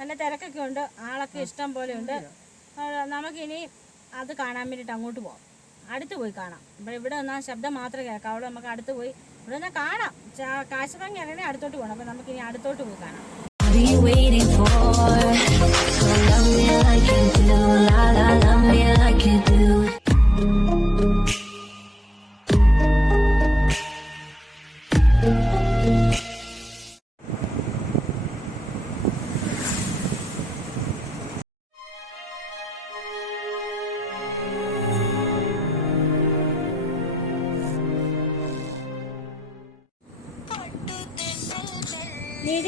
നല്ല തിരക്കൊക്കെ ഉണ്ട്. ആളൊക്കെ ഇഷ്ടം പോലെ ഉണ്ട്. നമുക്കിനി അത് കാണാൻ വേണ്ടിയിട്ട് അങ്ങോട്ട് പോകാം അടുത്ത് പോയി കാണാം. ഇവിടെ ഇവിടെ നിന്നാൽ ശബ്ദം മാത്രമേ കേൾക്കാം അവിടെ നമുക്ക് അടുത്ത് പോയി ഇവിടെ നിന്നാൽ കാണാം. ചാ- കാശ് ഭംഗി ഇറങ്ങി അടുത്തോട്ട് പോകണം അപ്പം നമുക്കിനി അടുത്തോട്ട് പോയി കാണാം. Waiting for? So love me like you do, la la, love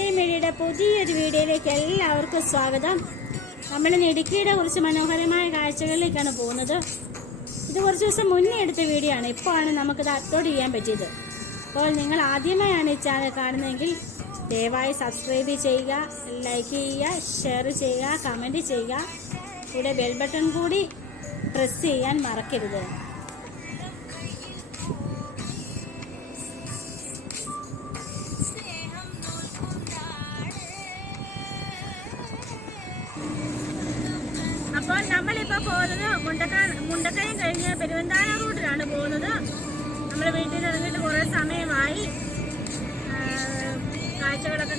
നിടിമിഴിയുടെ പുതിയൊരു വീഡിയോയിലേക്ക് എല്ലാവർക്കും സ്വാഗതം. നമ്മൾ ഇടുക്കിയുടെ കുറച്ച് മനോഹരമായ കാഴ്ചകളിലേക്കാണ് പോകുന്നത്. ഇത് കുറച്ച് ദിവസം മുന്നേ എടുത്ത വീഡിയോ ആണ്. ഇപ്പോൾ ആണ് നമുക്കിത് അപ്ലോഡ് ചെയ്യാൻ പറ്റിയത്. അപ്പോൾ നിങ്ങൾ ആദ്യമായാണ് ഈ ചാനൽ കാണുന്നതെങ്കിൽ ദയവായി സബ്സ്ക്രൈബ് ചെയ്യുക ലൈക്ക് ചെയ്യുക ഷെയർ ചെയ്യുക കമന്റ് ചെയ്യുക. ഇവിടെ ബെൽ ബട്ടൺ കൂടി പ്രസ് ചെയ്യാൻ മറക്കരുത്.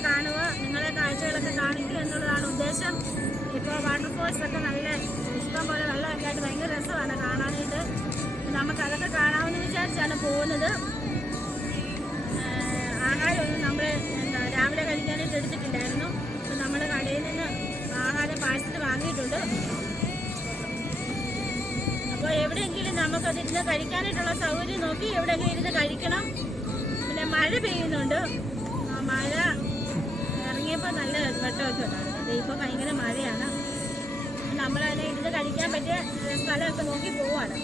കാണുക നിങ്ങളെ കാഴ്ചകളൊക്കെ കാണിക്കുക എന്നുള്ളതാണ് ഉദ്ദേശം. ഇപ്പോൾ വാട്ടർ ഫോൾസ് ഒക്കെ നല്ല ഇഷ്ടം പോലെ വെള്ളമൊക്കെ ആയിട്ട് ഭയങ്കര രസമാണ് കാണാനായിട്ട്. നമുക്ക് അതൊക്കെ കാണാമെന്ന് വിചാരിച്ചാണ് പോകുന്നത്. ആഹാരമൊന്നും നമ്മൾ എന്താ രാവിലെ കഴിക്കാനായിട്ട് എടുത്തിട്ടില്ലായിരുന്നു. അപ്പം നമ്മൾ കടയിൽ നിന്ന് ആഹാരം പാഴ്സൽ വാങ്ങിയിട്ടുണ്ട്. അപ്പോൾ എവിടെയെങ്കിലും നമുക്കതിരുന്ന് കഴിക്കാനായിട്ടുള്ള സൗകര്യം നോക്കി എവിടെയെങ്കിലും ഇരുന്ന് കഴിക്കണം. പിന്നെ മഴ പെയ്യുന്നുണ്ട്. മഴ വെട്ടമൊക്കെ ഉണ്ടായിരുന്നു ഇപ്പോൾ ഭയങ്കര മഴയാണ്. നമ്മളതിനെ ഇത് കഴിക്കാൻ പറ്റിയ സ്ഥലമൊക്കെ നോക്കി പോവാണ്.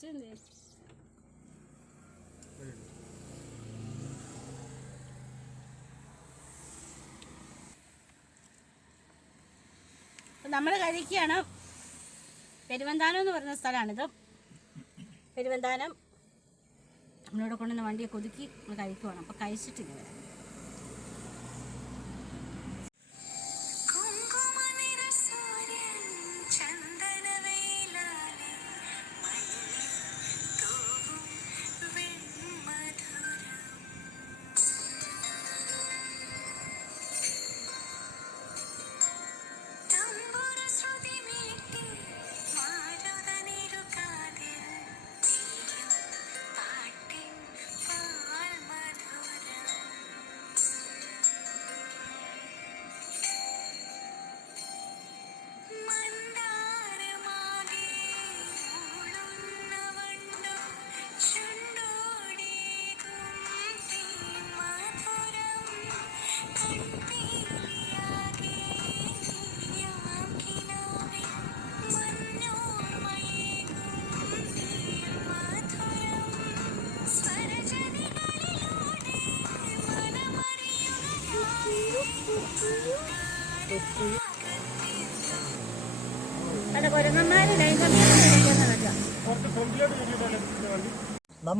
സച്ചിൻ നമ്മൾ കഴിക്കുകയാണ്. പെരുവന്താനം എന്ന് പറയുന്ന സ്ഥലമാണിത്. പെരുവന്താനം. നമ്മളിവിടെ കൊണ്ടുവന്ന വണ്ടിയെ കൊതുക്കി നമ്മൾ കഴിക്കുവാണ്. അപ്പോൾ കഴിച്ചിട്ടില്ല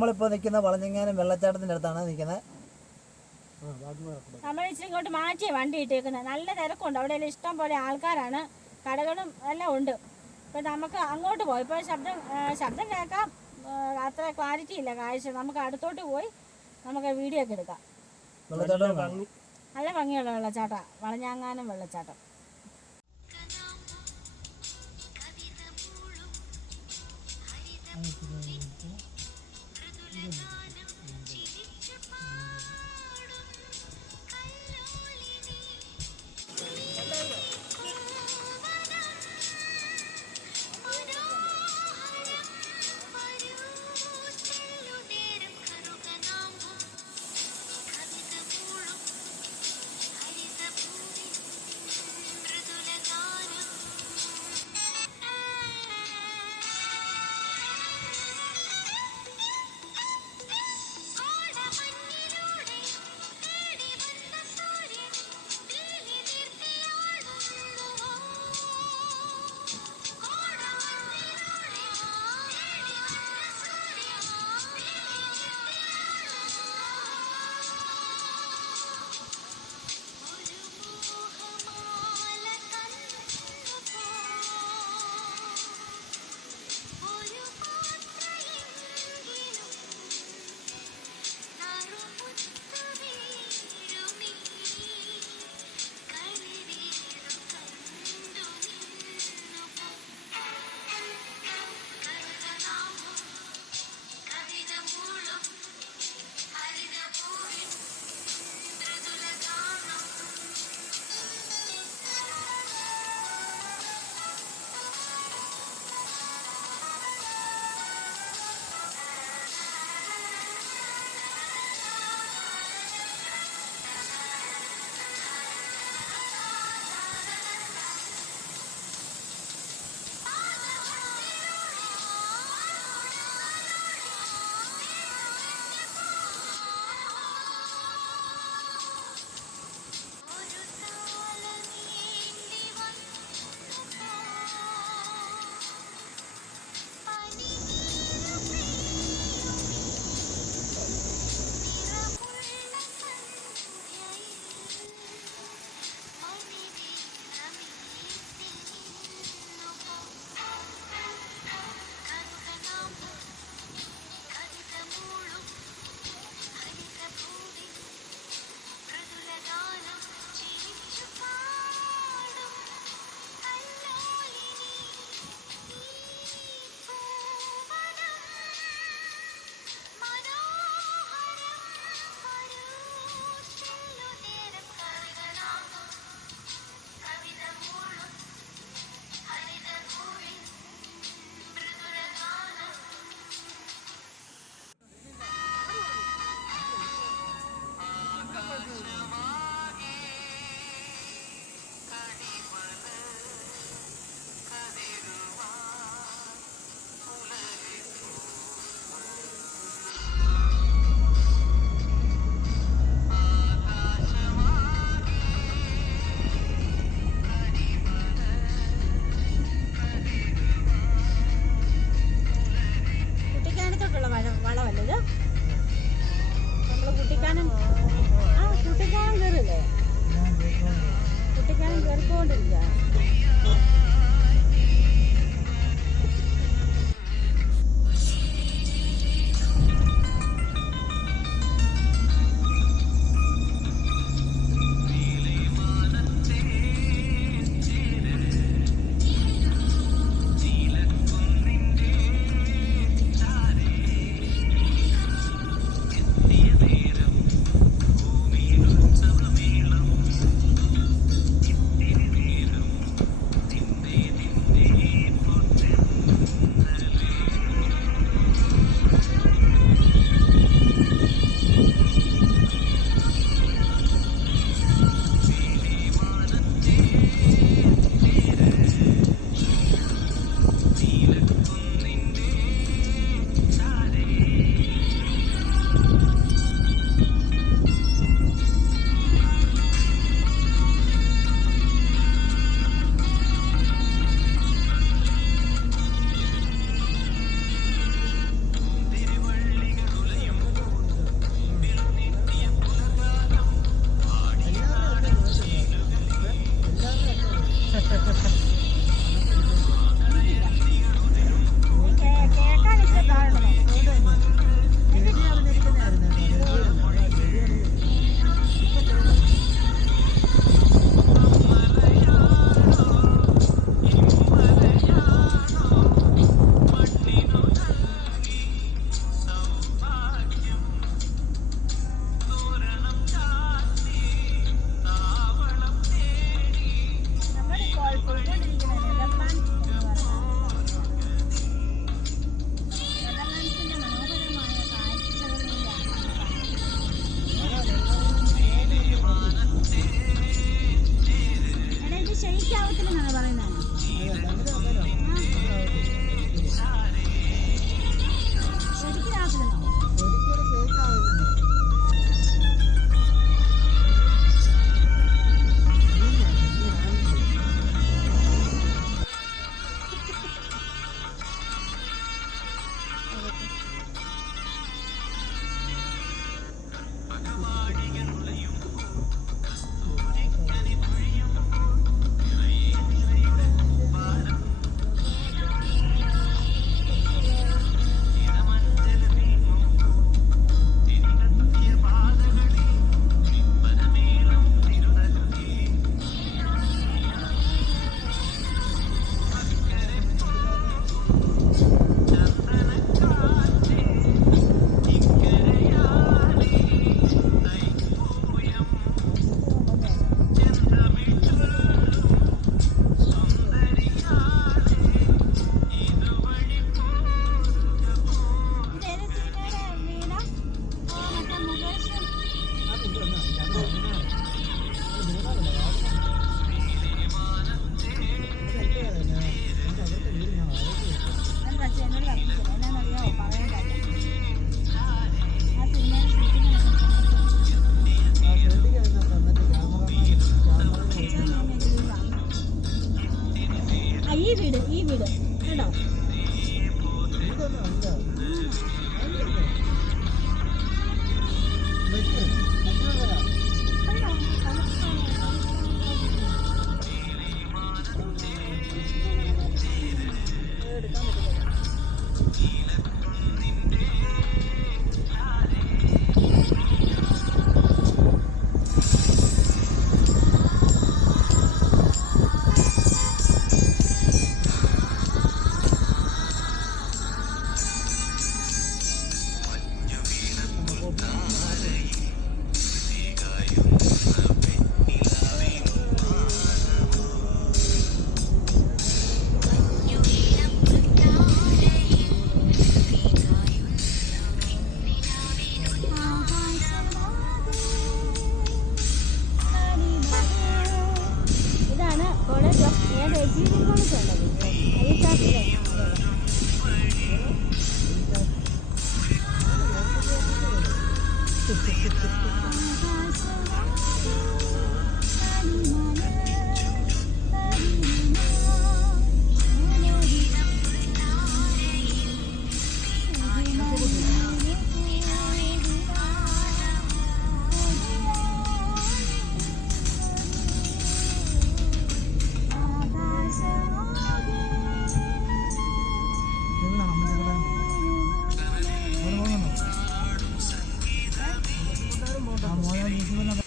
നമ്മളിപ്പോൾ നിൽക്കുന്ന വളഞ്ഞെങ്ങാനും വെള്ളച്ചാട്ടത്തിന്റെ അടുത്താണ് നിൽക്കുന്നത് നമ്മൾ ഇച്ചിരി ഇങ്ങോട്ട് മാറ്റി വണ്ടി ഇട്ടേക്കുന്നത് നല്ല തിരക്കുണ്ട്. അവിടെ ഇഷ്ടം പോലെ ആൾക്കാരാണ്. കടകളും എല്ലാം ഉണ്ട്. ഇപ്പം നമുക്ക് അങ്ങോട്ട് പോയി. ഇപ്പോൾ ശബ്ദം ശബ്ദം കേൾക്കാം. അത്ര ക്വാളിറ്റി ഇല്ല കാഴ്ച. നമുക്ക് അടുത്തോട്ട് പോയി നമുക്ക് വീഡിയോ ഒക്കെ എടുക്കാം. നല്ല ഭംഗിയുള്ള വെള്ളച്ചാട്ടം. വളഞ്ഞാങ്ങാനും വെള്ളച്ചാട്ടം. Yeah. 음. Kamu aja.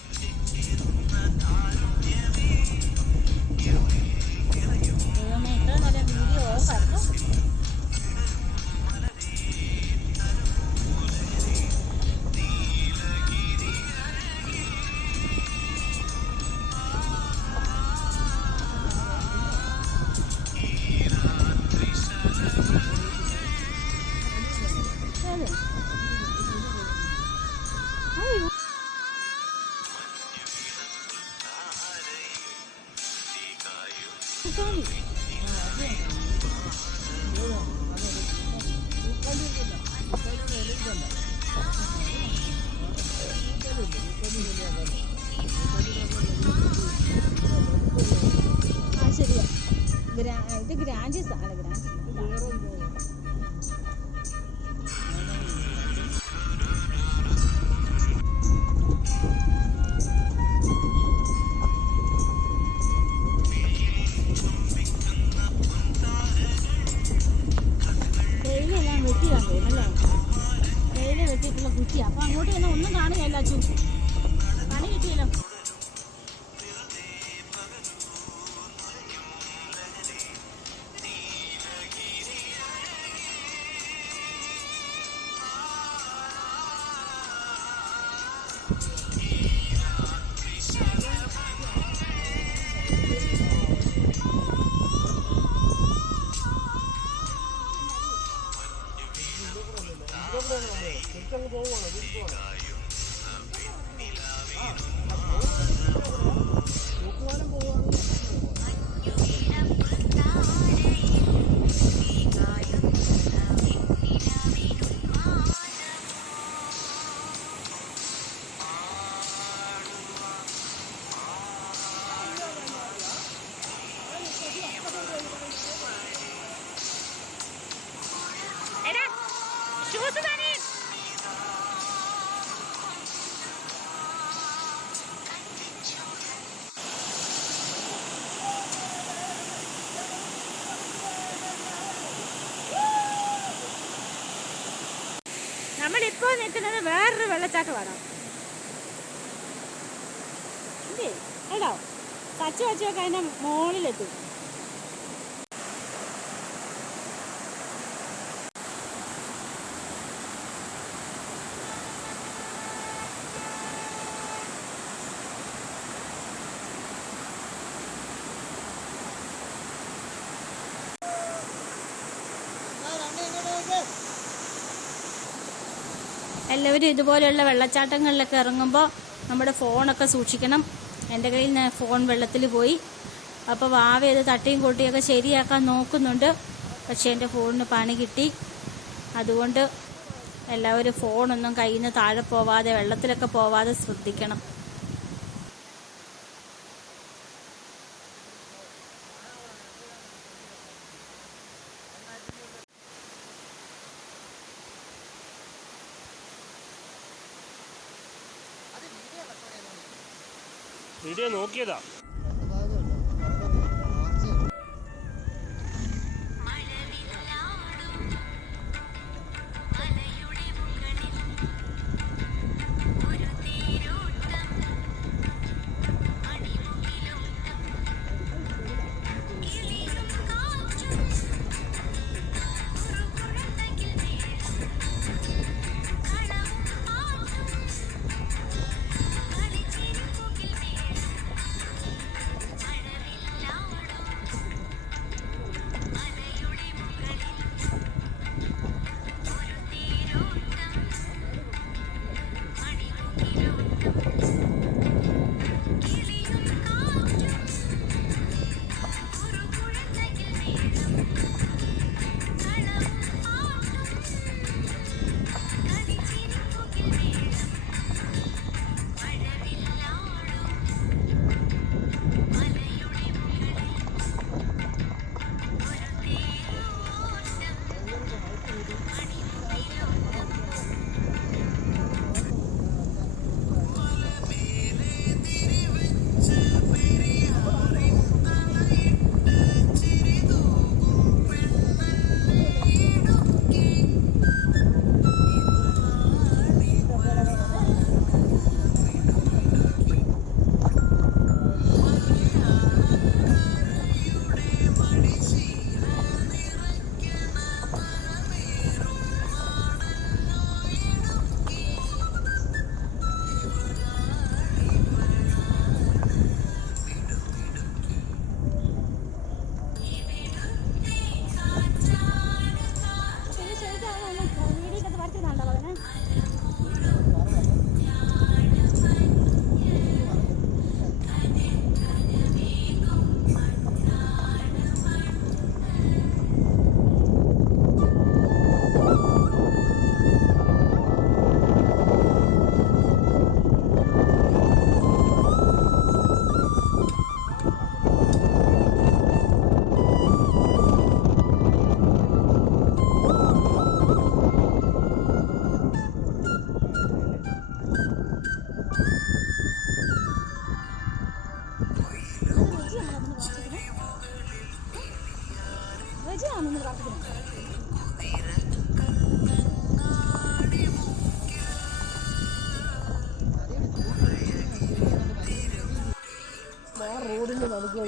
ഇത് ഗ്രാൻഡീസ് ആണ് ഗ്രാൻഡീസ് വെള്ളച്ചാട്ടമാണ് ഇല്ലേ? കേട്ടോ തച്ച് വച്ചു വെക്കാൻ അതിന്റെ മുകളിലെത്തും എല്ലാവരും ഇതുപോലെയുള്ള വെള്ളച്ചാട്ടങ്ങളിലൊക്കെ ഇറങ്ങുമ്പോൾ നമ്മുടെ ഫോണൊക്കെ സൂക്ഷിക്കണം. എന്റെ കയ്യിൽ നിന്ന് ഫോൺ വെള്ളത്തിൽ പോയി. അപ്പോൾ വാവ ഇത് തട്ടിയും കൊട്ടിയൊക്കെ ശരിയാക്കാൻ നോക്കുന്നുണ്ട്. പക്ഷേ എന്റെ ഫോണിന് പണി കിട്ടി. അതുകൊണ്ട് എല്ലാവരും ഫോണൊന്നും കയ്യിൽ നിന്ന് താഴെ പോവാതെ വെള്ളത്തിലൊക്കെ പോവാതെ ശ്രദ്ധിക്കണം. で入れるの OK だ。